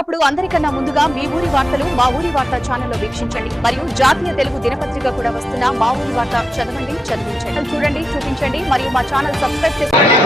అప్పుడు అందరికన్నా ముందుగా మీ ఊరి వార్తలు మా ఊరి వార్త ఛానల్లో వీక్షించండి మరియు జాతీయ తెలుగు దినపత్రిక కూడా వస్తున్న మా ఊరి వార్త చదవండి, చదివించండి, చూడండి, చూపించండి మరియు మా ఛానల్ సబ్స్క్రైబ్ చేసుకోండి.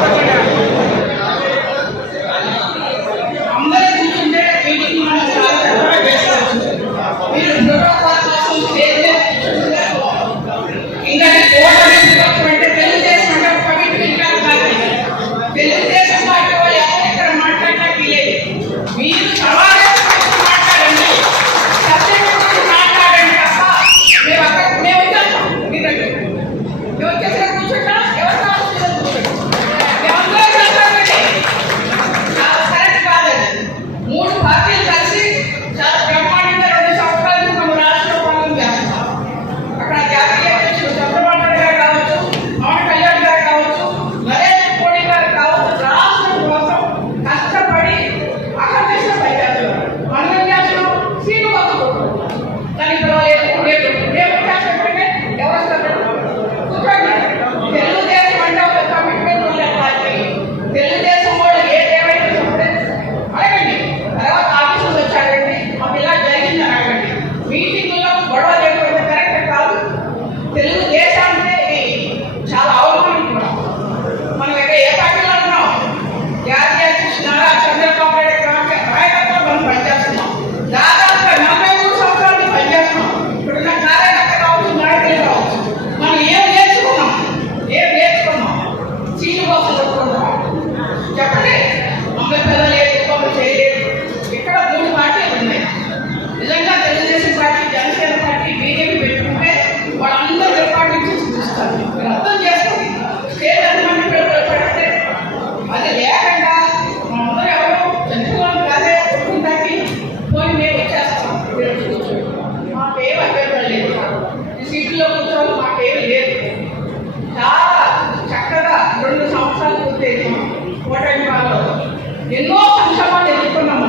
ఎన్నో సంక్షేమాలు ఎదుర్కొన్నాము.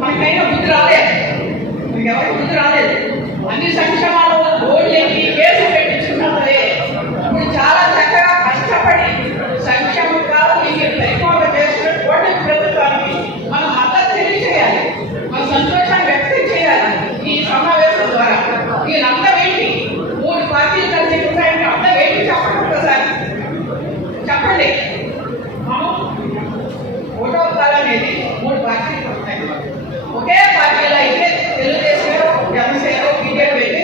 మనకైనా బుద్ధి రాలేదు, మీకు ఎవరికి బుద్ధి రాలేదు. అన్ని సంక్షేమాలు ఓట్లేకి కేసు పెట్టించుకున్నదే ఇప్పుడు చాలా చక్కగా కష్టపడి సంక్షేమం కాదు మీకు పరిపాలన చేసిన ఓటు ప్రభుత్వానికి మనం మద్దతు తెలియజేయాలి, మన సంతోషాన్ని వ్యక్తం చేయాలి. ఈ సమావేశం ద్వారా వీళ్ళంతా ఏంటి 3 పార్టీలు కలిసి ఉంటాయంటే అంతా ఏంటి చెప్పండి, ఒకసారి చెప్పండి. ఓటో అనేది 3 పార్టీలు ఉంటాయి. ఒకే పార్టీలో అయితే తెలుగుదేశం, జనసేన, బీజేపీ అయితే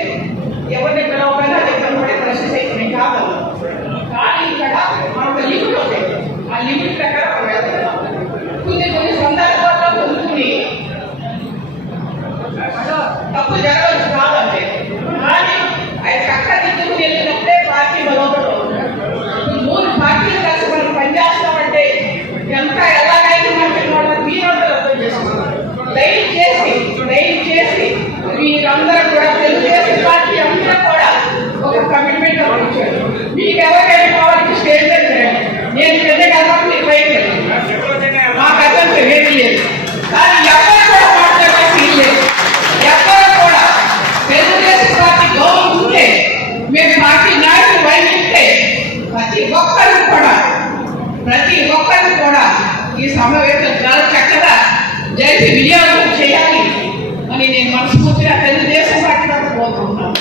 ఎవరిని పిలవకపోయినా అది కనబడే పరిస్థితి అయితే కాదు. కానీ ఇక్కడ మనకు లిమిట్ ఉంటాయి. ఆ లిమిట్ ప్రకారం వెళ్తాం. కొన్ని సందర్భాల్లో కొన్ని తప్పు జరగవచ్చు కాదంటే, కానీ అది చక్కదిద్దుకుని వెళ్ళినప్పుడే పార్టీ బలోపడం. 3 పార్టీలు కలిసి మనం పనిచేస్తామంటే ఎంత ఎలాగైతే మీరు అర్థం చేసుకున్నారు. దయచేసి మీరందరూ కూడా తెలుగుదేశం పార్టీ అందరూ కూడా ఒక కమిట్మెంట్ ఇచ్చారు. మీకు ఎవరికైనా కావాలంటే స్టేజ్ దగ్గర నేను పెద్ద కదా మీకు బయట మా కథంతో ఏమీ లేదు. కానీ ఎవరు కూడా మాట్లాడడానికి లేదు. ఎవరు కూడా తెలుగుదేశం పార్టీ గౌరవం ఉంటే మేము పార్టీ నాయకులు వైద్యుంటే ప్రతి ఒక్కరు కూడా ఈ సమావేశం చాలా చక్కగా జరిపి వినియోగం చేయాలి అని నేను మనస్ఫూర్తిగా తెలుగుదేశం పార్టీ కోరుకుంటున్నాను.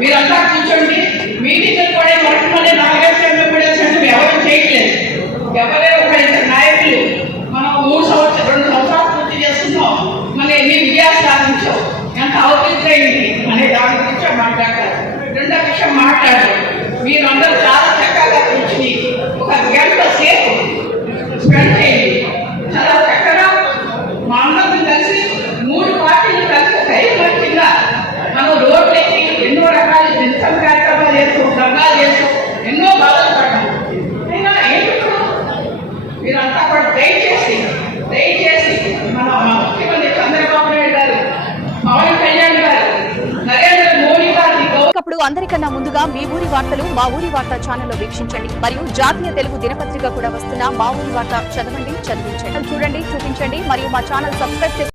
మీరంతా కూర్చోండి. మీటింగ్లు కూడా మొట్టమొదటి 4 కూడా ఎవరు చేయట్లేదు. ఎవరే ఒక నాయకులు మనం 2 సంవత్సరాలు పూర్తి చేస్తున్నాం. మన ఎన్ని విజయాలు సాధించాం, ఎంత అభివృద్ధి అయింది అనే దాని గురించి మాట్లాడతారు. రెండో విషయం మాట్లాడారు. మీరందరూ చాలా చక్కగా కూర్చుని ఒక గంట సేపు స్పెండ్ చేయండి. చాలా చక్కగా మా అందరికీ కలిసి 3 పార్టీలు కలిసి ఐకమత్యంగా మనం రోడ్లు ఎక్కి ఎన్నో రకాల నిరసన కార్యక్రమాలు చేస్తాం, ధర్నాలు చేస్తాం, ఎన్నో బాధలు పడ్డాం. అయినా ఏంటో మీరంతా కూడా దయచేసి మన ముఖ్యమంత్రి చంద్రబాబు నాయుడు గారు, పవన్ కళ్యాణ్ గారు, నరేంద్ర మోడీ గారి అప్పుడు అందరికన్నా ముందుగా మీ ఊరి వార్తలు మా ఊరి వార్త ఛానల్లో వీక్షించండి మరియు జాతీయ తెలుగు దినపత్రిక కూడా వస్తున్న మా ఊరి వార్త చదవండి, చదివించండి, చూడండి, చూపించండి మరియు మా ఛానల్ సబ్స్క్రైబ్ చేసుకోండి.